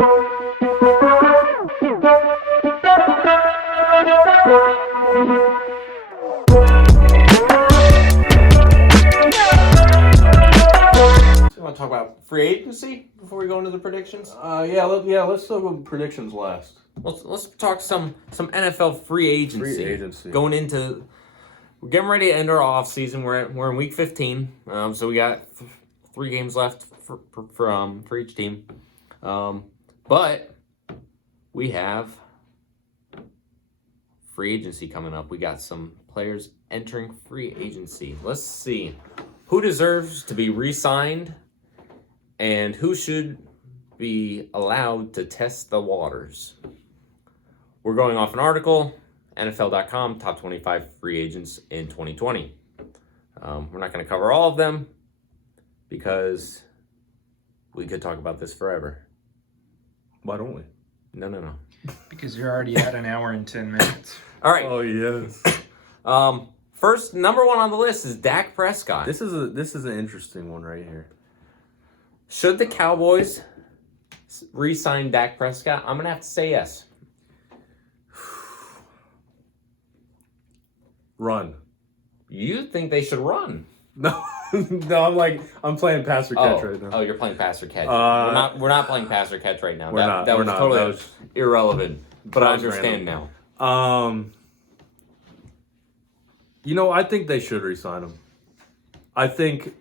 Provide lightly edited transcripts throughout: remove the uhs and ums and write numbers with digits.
You want to talk about free agency before we go into the predictions? Let's still go predictions last. Let's talk some NFL free agency. Free agency. We're getting ready to end our off season. We're in week 15. So we got 3 games left for each team. But we have free agency coming up. We got some players entering free agency. Let's see who deserves to be re-signed and who should be allowed to test the waters. We're going off an article, NFL.com, top 25 free agents in 2020. We're not going to cover all of them because we could talk about this forever. Why don't we? No. Because you're already at an hour and 10 minutes. All right. Oh yes. First, number 1 on the list is Dak Prescott. This is an interesting one right here. Should the Cowboys re-sign Dak Prescott? I'm going to have to say yes. Run. You think they should run? No, I'm playing pass or catch right now. Oh, you're playing pass or catch. We're not playing pass or catch right now. That was totally irrelevant. But I understand now. I think they should re-sign him. I think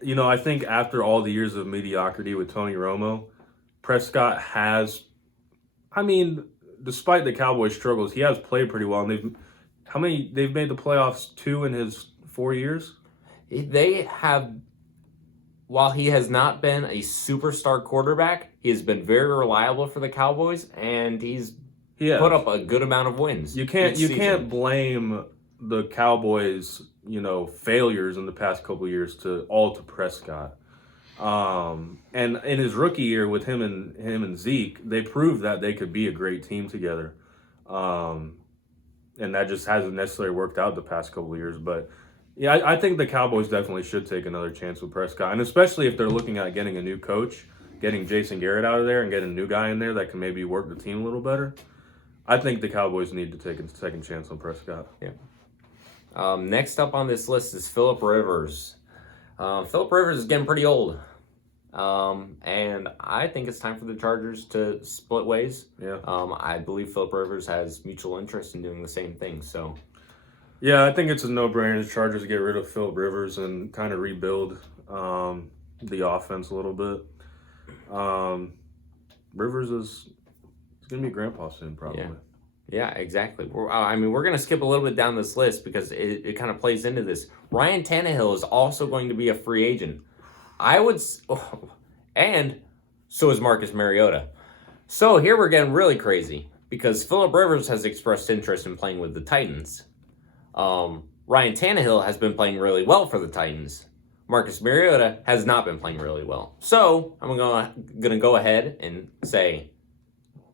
after all the years of mediocrity with Tony Romo, Prescott has, despite the Cowboys' struggles, he has played pretty well. And they've made the playoffs 2 in his 4 years? They have, while he has not been a superstar quarterback, he has been very reliable for the Cowboys, and he's put up a good amount of wins. You can't blame the Cowboys, failures in the past couple of years to Prescott. And in his rookie year with him and Zeke, they proved that they could be a great team together. And that just hasn't necessarily worked out the past couple of years. But yeah, I think the Cowboys definitely should take another chance with Prescott. And especially if they're looking at getting a new coach, getting Jason Garrett out of there and getting a new guy in there that can maybe work the team a little better. I think the Cowboys need to take a second chance on Prescott. Yeah. Next up on this list is Phillip Rivers. Phillip Rivers is getting pretty old. And I think it's time for the Chargers to split ways. Yeah. I believe Phillip Rivers has mutual interest in doing the same thing. So, yeah, I think it's a no-brainer. The Chargers get rid of Phillip Rivers and kind of rebuild the offense a little bit. Rivers is going to be grandpa soon, probably. Yeah, exactly. We're going to skip a little bit down this list because it kind of plays into this. Ryan Tannehill is also going to be a free agent. And so is Marcus Mariota. So here we're getting really crazy because Phillip Rivers has expressed interest in playing with the Titans. Ryan Tannehill has been playing really well for the Titans. Marcus Mariota has not been playing really well. So I'm gonna go ahead and say,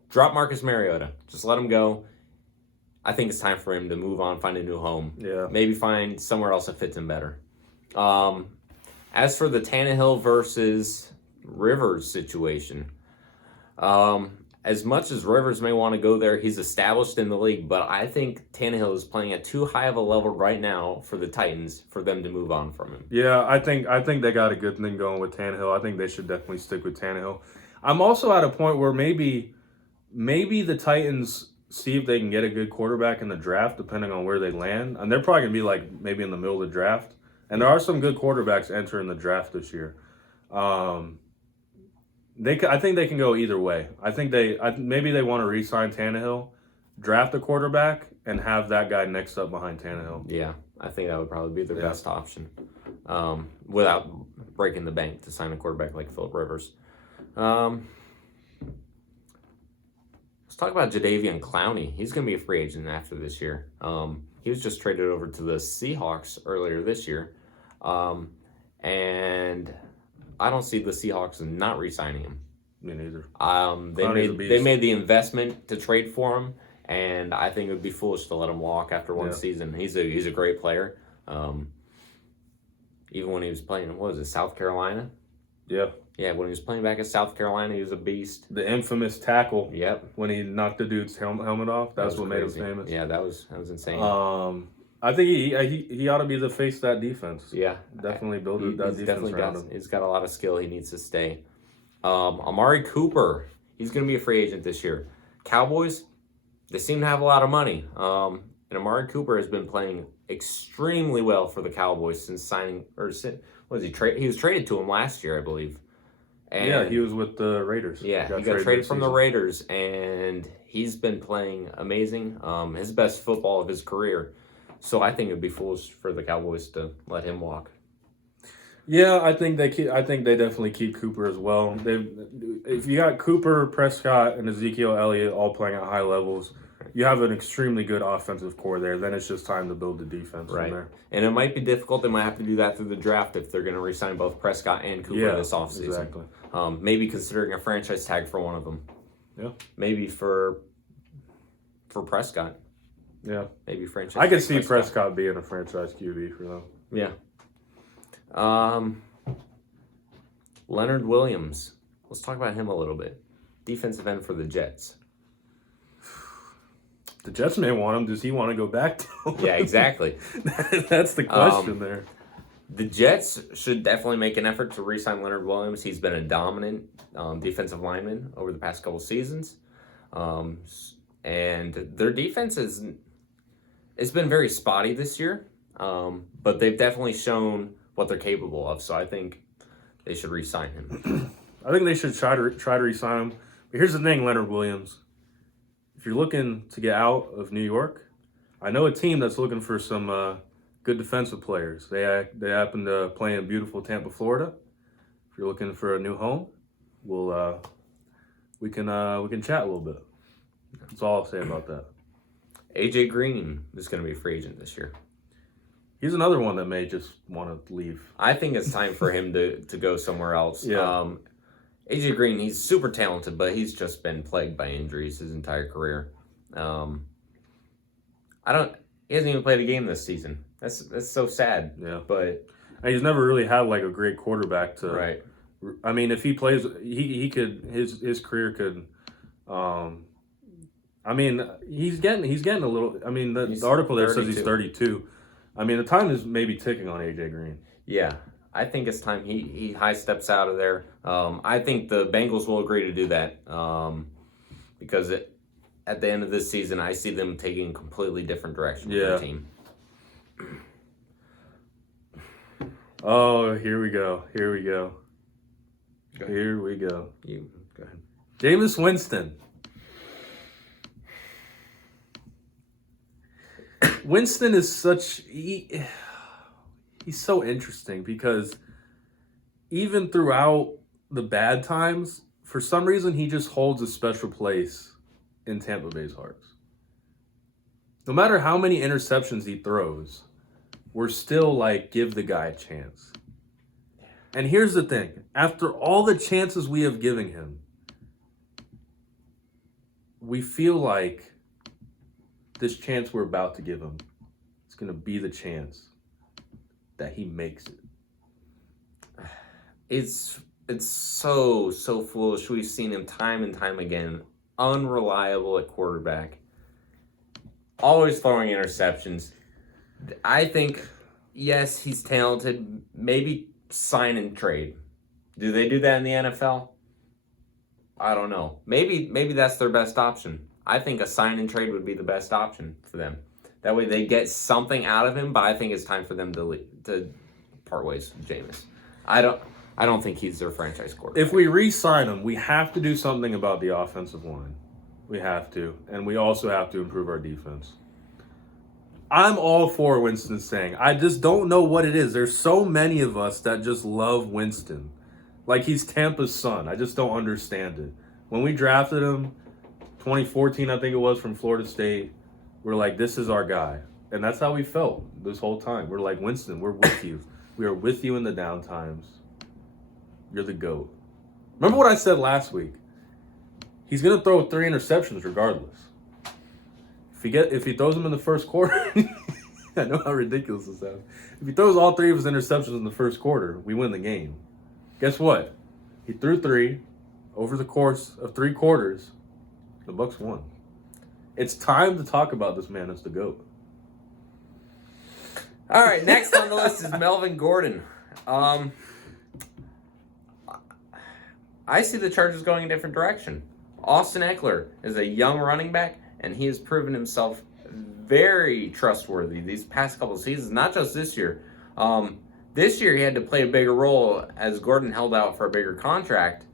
drop Marcus Mariota. Just let him go. I think it's time for him to move on, find a new home. Yeah. Maybe find somewhere else that fits him better. As for the Tannehill versus Rivers situation, as much as Rivers may want to go there, he's established in the league, but I think Tannehill is playing at too high of a level right now for the Titans for them to move on from him. Yeah, I think they got a good thing going with Tannehill. I think they should definitely stick with Tannehill. I'm also at a point where maybe the Titans see if they can get a good quarterback in the draft, depending on where they land. And they're probably going to be maybe in the middle of the draft. And there are some good quarterbacks entering the draft this year. I think they can go either way. I think maybe they want to re-sign Tannehill, draft a quarterback, and have that guy next up behind Tannehill. Yeah, I think that would probably be the best option, without breaking the bank to sign a quarterback like Phillip Rivers. Let's talk about Jadeveon Clowney. He's going to be a free agent after this year. He was just traded over to the Seahawks earlier this year. And I don't see the Seahawks not re-signing him. Me neither. They made the investment to trade for him, and I think it would be foolish to let him walk after one season. He's a great player. Even when he was playing, South Carolina? Yeah. Yeah, when he was playing back at South Carolina, he was a beast. The infamous tackle. Yep. When he knocked the dude's helmet off. That's That what was made him crazy. famous. Yeah, that was insane. I think he ought to be the face of that defense. Yeah. Definitely build that defense around him. He's got a lot of skill. He needs to stay. Amari Cooper, he's going to be a free agent this year. Cowboys, they seem to have a lot of money. And Amari Cooper has been playing extremely well for the Cowboys since signing, he was traded to him last year, I believe. And yeah, he was with the Raiders. Yeah, he got traded from the Raiders, and he's been playing amazing. His best football of his career. So I think it'd be foolish for the Cowboys to let him walk. Yeah, I think they definitely keep Cooper as well. If you got Cooper, Prescott, and Ezekiel Elliott all playing at high levels, you have an extremely good offensive core there. Then it's just time to build the defense from there. And it might be difficult. They might have to do that through the draft if they're going to re-sign both Prescott and Cooper this offseason. Exactly. Maybe considering a franchise tag for one of them. Yeah. Maybe for Prescott. Yeah. Maybe franchise. I could see Prescott being a franchise QB for them. Yeah. Leonard Williams. Let's talk about him a little bit. Defensive end for the Jets. The Jets may want him. Does he want to go back to him? Yeah, exactly. That's the question there. The Jets should definitely make an effort to re-sign Leonard Williams. He's been a dominant defensive lineman over the past couple seasons. And their defense it's been very spotty this year. But they've definitely shown what they're capable of. So I think they should re-sign him. I think they should try to re-sign him. But here's the thing, Leonard Williams. If you're looking to get out of New York, I know a team that's looking for some good defensive players. They happen to play in beautiful Tampa, Florida. If you're looking for a new home, we can chat a little bit. That's all I'll say about that. AJ Green is going to be a free agent this year. He's another one that may just want to leave. I think it's time for him to go somewhere else. Yeah. AJ Green, he's super talented, but he's just been plagued by injuries his entire career. He hasn't even played a game this season. That's so sad. Yeah. But and he's never really had like a great quarterback to. Right. I mean, if he plays, he could his career could. I mean, he's getting a little. I mean, the article there says he's 32. I mean, the time is maybe ticking on AJ Green. Yeah, I think it's time he high steps out of there. I think the Bengals will agree to do that because at the end of this season, I see them taking a completely different direction with their team. Oh, here we go. Go ahead. Here we go. You go ahead. Jameis Winston. Winston is he's so interesting because even throughout the bad times, for some reason, he just holds a special place in Tampa Bay's hearts. No matter how many interceptions he throws, we're still like, give the guy a chance. And here's the thing. After all the chances we have given him, we feel like this chance we're about to give him is going to be the chance that he makes it. It's so foolish. We've seen him time and time again, unreliable at quarterback, always throwing interceptions. I think, yes, he's talented. Maybe sign and trade. Do they do that in the NFL? I don't know. Maybe that's their best option. I think a sign and trade would be the best option for them. That way they get something out of him, but I think it's time for them to part ways with Jameis. I don't think he's their franchise quarterback. If we re-sign him, we have to do something about the offensive line. We have to. And we also have to improve our defense. I'm all for Winston saying. I just don't know what it is. There's so many of us that just love Winston. Like he's Tampa's son. I just don't understand it. When we drafted him, 2014, I think it was, from Florida State, we're like, this is our guy. And that's how we felt this whole time. We're like, Winston, we're with you. We are with you in the down times. You're the GOAT. Remember what I said last week? He's going to throw 3 interceptions regardless. If he throws them in the first quarter, I know how ridiculous this sounds. If he throws all 3 of his interceptions in the first quarter, we win the game. Guess what? He threw 3 over the course of 3 quarters. The Bucks won. It's time to talk about this man as the GOAT. All right, next on the list is Melvin Gordon. I see the Chargers going a different direction. Austin Eckler is a young running back, and he has proven himself very trustworthy these past couple of seasons, not just this year. This year he had to play a bigger role as Gordon held out for a bigger contract.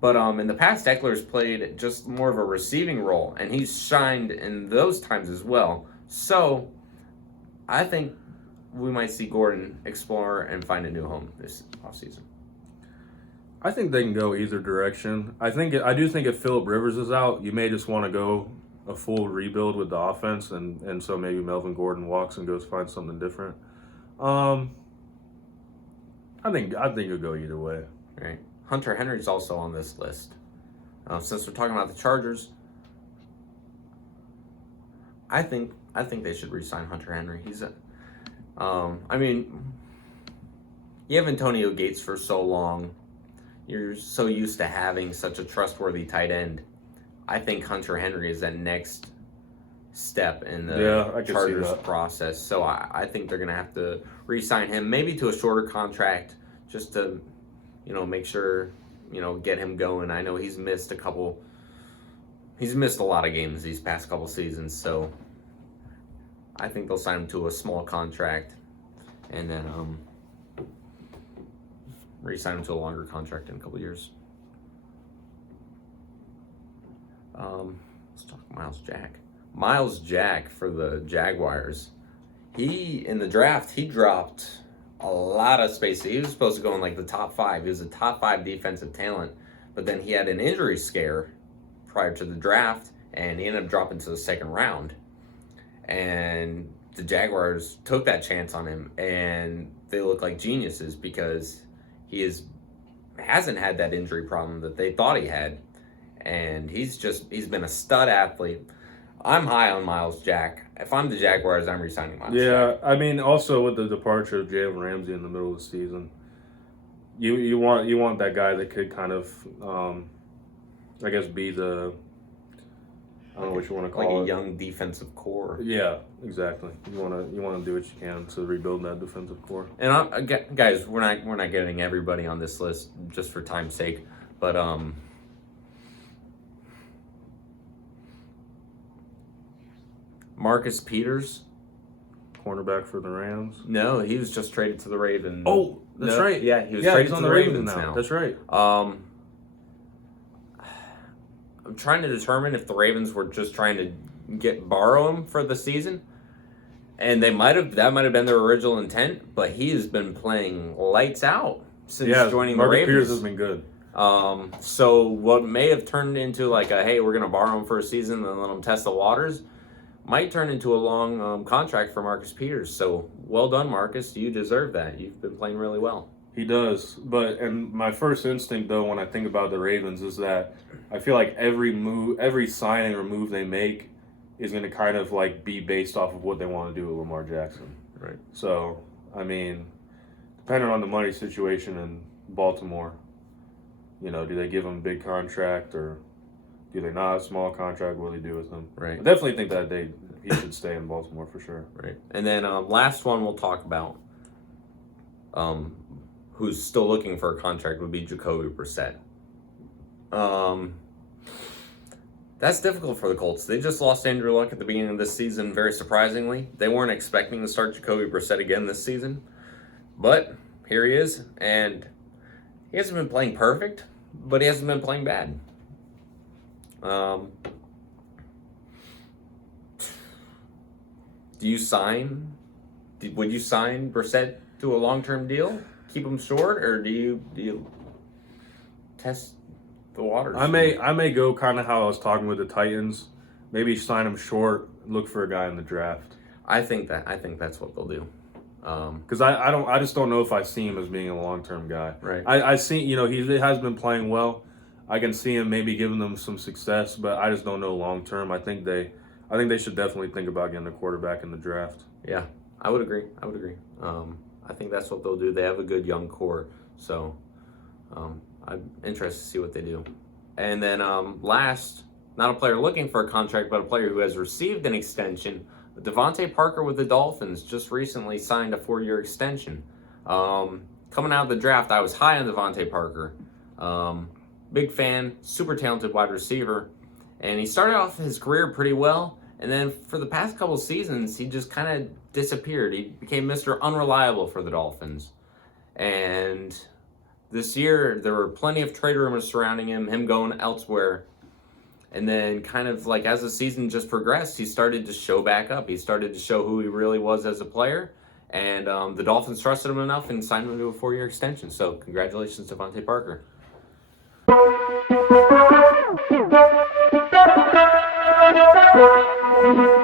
But in the past, Eckler's played just more of a receiving role, and he's shined in those times as well. So I think we might see Gordon explore and find a new home this offseason. I think they can go either direction. I do think if Phillip Rivers is out, you may just want to go a full rebuild with the offense, and so maybe Melvin Gordon walks and goes find something different. I think it'll go either way. Right. Hunter Henry's also on this list. Since we're talking about the Chargers, I think they should re-sign Hunter Henry. You have Antonio Gates for so long. You're so used to having such a trustworthy tight end. I think Hunter Henry is that next step in the Chargers process. So I think they're going to have to re-sign him, maybe to a shorter contract, just to, make sure, get him going. I know he's missed a lot of games these past couple seasons, so I think they'll sign him to a small contract and then re-sign him to a longer contract in a couple years. Let's talk Miles Jack. Miles Jack for the Jaguars. In the draft, he dropped a lot of space. He was supposed to go in like the top 5. He was a top 5 defensive talent, but then he had an injury scare prior to the draft, and he ended up dropping to the second round. And the Jaguars took that chance on him, and they look like geniuses because he hasn't had that injury problem that they thought he had, and he's been a stud athlete. I'm high on Miles Jack. If I'm the Jaguars, I'm re-signing Miles Jack. Yeah, also with the departure of Jalen Ramsey in the middle of the season, you want that guy that could kind of, be the, I don't know what you want to call it. Like a young defensive core. Yeah, exactly. You want to do what you can to rebuild that defensive core. And guys, we're not getting everybody on this list just for time's sake, but Marcus Peters, cornerback for the Rams. No, he was just traded to the Ravens. Oh, that's right. Yeah, he was traded he's to the Ravens now. That's right. I'm trying to determine if the Ravens were just trying to borrow him for the season, and that might have been their original intent. But he has been playing lights out since joining the Ravens. Peters has been good. So what may have turned into like hey, we're gonna borrow him for a season and let him test the waters, might turn into a long contract for Marcus Peters. So well done, Marcus. You deserve that. You've been playing really well. He does. And my first instinct, though, when I think about the Ravens is that I feel like every signing or move they make is going to kind of like be based off of what they want to do with Lamar Jackson. Right. So, depending on the money situation in Baltimore, do they give him a big contract or do they not? Small contract, what do they do with him? Right. I definitely think that he should stay in Baltimore for sure. Right. And then last one we'll talk about, who's still looking for a contract, would be Jacoby Brissett. That's difficult for the Colts. They just lost Andrew Luck at the beginning of this season, very surprisingly. They weren't expecting to start Jacoby Brissett again this season. But here he is, and he hasn't been playing perfect, but he hasn't been playing bad. Would you sign Brissett to a long-term deal? Keep him short, or do you test the waters? I may go kind of how I was talking with the Titans. Maybe sign him short, look for a guy in the draft. I think that's what they'll do. Because I just don't know if I see him as being a long-term guy. Right. I see he has been playing well. I can see him maybe giving them some success, but I just don't know long-term. I think they should definitely think about getting a quarterback in the draft. Yeah, I would agree. I think that's what they'll do. They have a good young core, so I'm interested to see what they do. And then last, not a player looking for a contract, but a player who has received an extension. Devontae Parker with the Dolphins just recently signed a 4-year extension. Coming out of the draft, I was high on Devontae Parker. Big fan, super talented wide receiver. And he started off his career pretty well. And then for the past couple seasons, he just kind of disappeared. He became Mr. Unreliable for the Dolphins. And this year, there were plenty of trade rumors surrounding him going elsewhere. And then kind of like as the season just progressed, he started to show back up. He started to show who he really was as a player. And the Dolphins trusted him enough and signed him to a 4-year extension. So congratulations to Devontae Parker. Thank you.